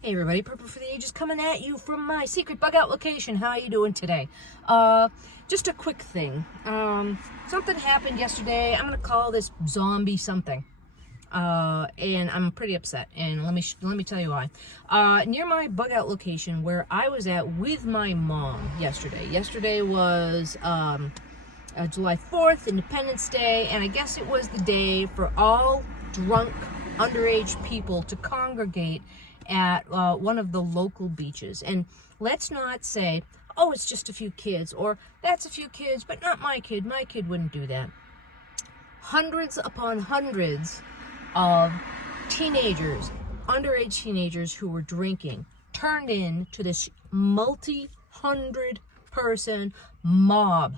Hey everybody, Purple for the Ages coming at you from my secret bug out location. How you doing today? Just a quick thing. Something happened yesterday. I'm gonna call this zombie something. And I'm pretty upset. And let me tell you why. Near my bug out location where I was at with my mom yesterday. Yesterday was July 4th, Independence Day, and I guess it was the day for all drunk underage people to congregate at one of the local beaches. And let's not say, oh, it's just a few kids, or that's a few kids, but not my kid. My kid wouldn't do that. Hundreds upon hundreds of teenagers, underage teenagers who were drinking, turned into this multi-hundred person mob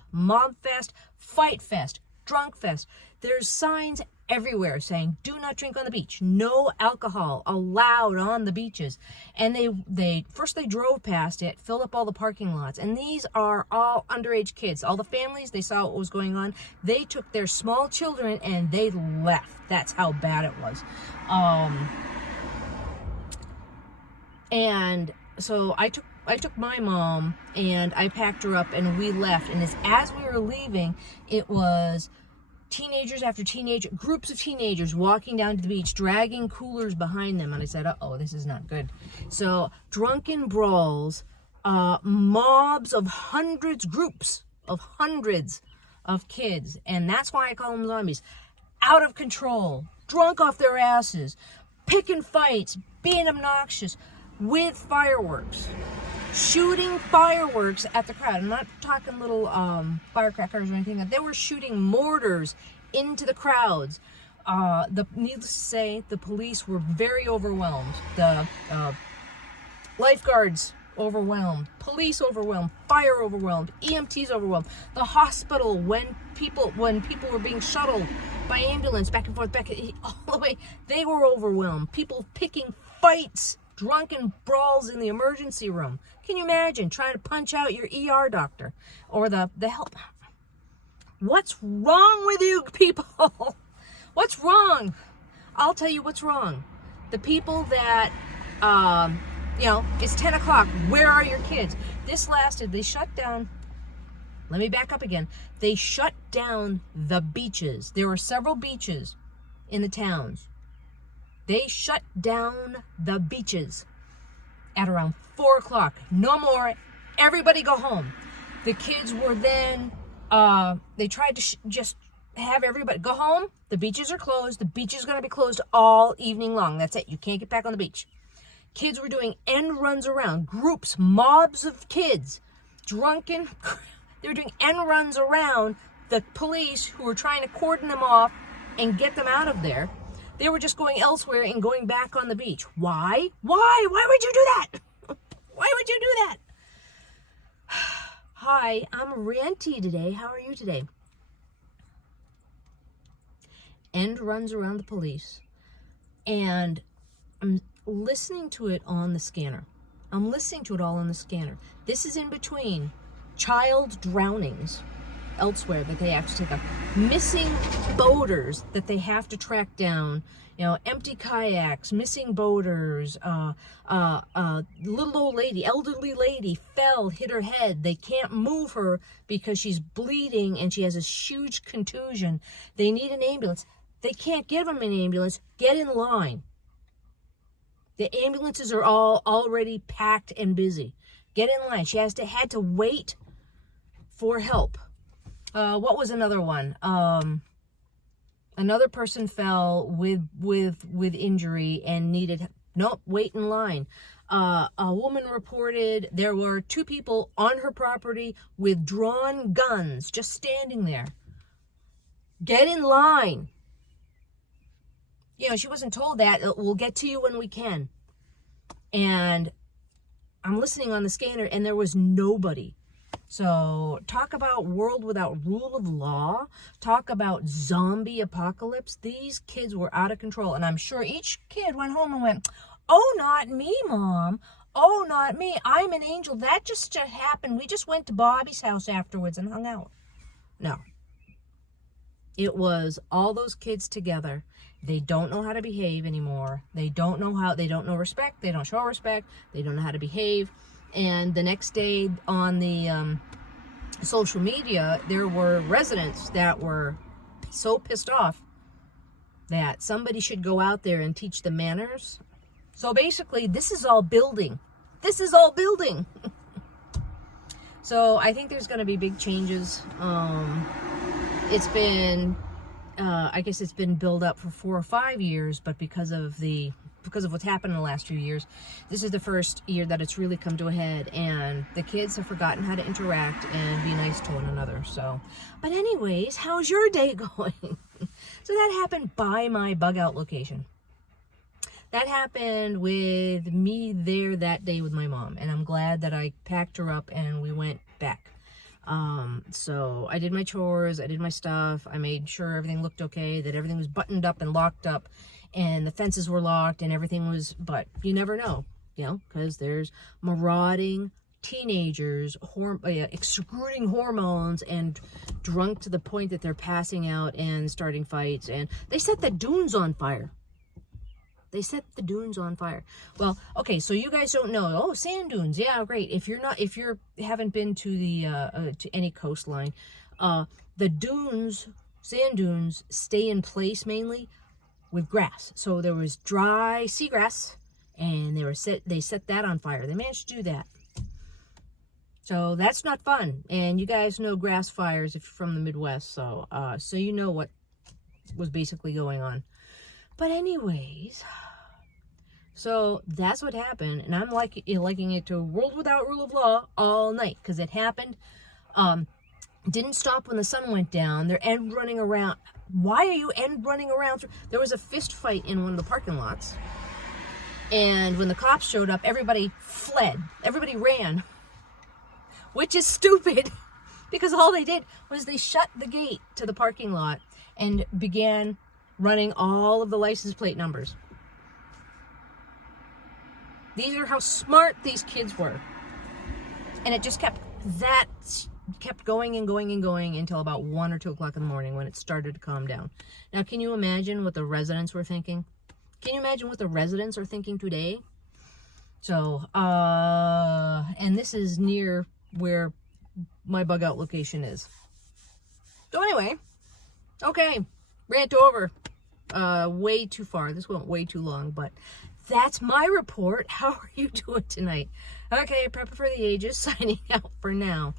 fest, fight fest, drunk fest. There's signs everywhere saying, do not drink on the beach, no alcohol allowed on the beaches. And they first drove past it, filled up all the parking lots, and these are all underage kids. All the families, they saw what was going on, they took their small children and they left. That's how bad it was. And so I took my mom and I packed her up and we left. And as we were leaving, it was teenagers after groups of teenagers walking down to the beach, dragging coolers behind them. And I said, uh-oh, this is not good. So drunken brawls, mobs of hundreds, groups of hundreds of kids. And that's why I call them zombies. Out of control, drunk off their asses, picking fights, being obnoxious, with fireworks. Shooting fireworks at the crowd. I'm not talking little firecrackers or anything. They were shooting mortars into the crowds. Needless to say, the police were very overwhelmed. The lifeguards overwhelmed. Police overwhelmed. Fire overwhelmed. EMTs overwhelmed. The hospital, when people were being shuttled by ambulance back and forth, all the way, they were overwhelmed. People picking fights. Drunken brawls in the emergency room. Can you imagine trying to punch out your ER doctor or the help? What's wrong with you people? What's wrong? I'll tell you what's wrong. The people that, it's 10 o'clock. Where are your kids? They shut down. Let me back up again. They shut down the beaches. There were several beaches in the towns. They shut down the beaches at around 4 o'clock. No more. Everybody go home. The kids were then, they tried to just have everybody go home. The beaches are closed. The beach is going to be closed all evening long. That's it. You can't get back on the beach. Kids were doing end runs around. Groups, mobs of kids, drunken. They were doing end runs around the police who were trying to cordon them off and get them out of there. They were just going elsewhere and going back on the beach. Why? Why? Why would you do that? Why would you do that? Hi, I'm Ranty today. How are you today? End runs around the police. And I'm listening to it on the scanner. I'm listening to it all on the scanner. This is in between child drownings elsewhere that they have to take up, missing boaters that they have to track down, empty kayaks, missing boaters, little old lady, elderly lady fell, hit her head. They can't move her because she's bleeding and she has a huge contusion. They need an ambulance. They can't give them an ambulance. Get in line. The ambulances are all already packed and busy. Get in line. She had to wait for help. What was another one? Another person fell with injury and needed, wait in line. A woman reported there were 2 people on her property with drawn guns just standing there. Get in line. She wasn't told that. We'll get to you when we can. And I'm listening on the scanner and there was nobody. So talk about world without rule of law. Talk about zombie apocalypse. These kids were out of control. And I'm sure each kid went home and went, oh, not me, Mom. Oh, not me. I'm an angel. That just happened. We just went to Bobby's house afterwards and hung out. No. It was all those kids together. They don't know how to behave anymore. They don't know respect. They don't show respect. They don't know how to behave. And the next day on the social media, there were residents that were so pissed off that somebody should go out there and teach them manners. So basically, this is all building. This is all building. So I think there's going to be big changes. It's been, I guess it's been built up for 4 or 5 years, but because of what's happened in the last few years, this is the first year that it's really come to a head, and the kids have forgotten how to interact and be nice to one another. So, but anyways, how's your day going? So that happened by my bug out location. That happened with me there that day with my mom, and I'm glad that I packed her up and we went back. So I did my chores, I did my stuff, I made sure everything looked okay, that everything was buttoned up and locked up, and the fences were locked and everything was, but you never know, you know, because there's marauding teenagers, excreting hormones and drunk to the point that they're passing out and starting fights, and they set the dunes on fire. They set the dunes on fire. Well, okay, so you guys don't know. Oh, sand dunes. Yeah, great. If you haven't been to the to any coastline, the dunes, sand dunes, stay in place mainly with grass. So there was dry seagrass, and they set that on fire. They managed to do that. So that's not fun. And you guys know grass fires if you're from the Midwest, so so you know what was basically going on. But anyways, so that's what happened, and I'm liking it to World Without Rule of Law all night, because it happened. Didn't stop when the sun went down. They're end running around. Why are you end running around? There was a fist fight in one of the parking lots, and when the cops showed up, everybody fled. Everybody ran, which is stupid, because all they did was they shut the gate to the parking lot and began running all of the license plate numbers. These are how smart these kids were. And it just kept going and going and going until about 1 or 2 o'clock in the morning when it started to calm down. Now, can you imagine what the residents were thinking? Can you imagine what the residents are thinking today? So, and this is near where my bug out location is. So anyway, okay, rant over. Way too far. This went way too long, but that's my report. How are you doing tonight? Okay, Prepper for the Ages, signing out for now.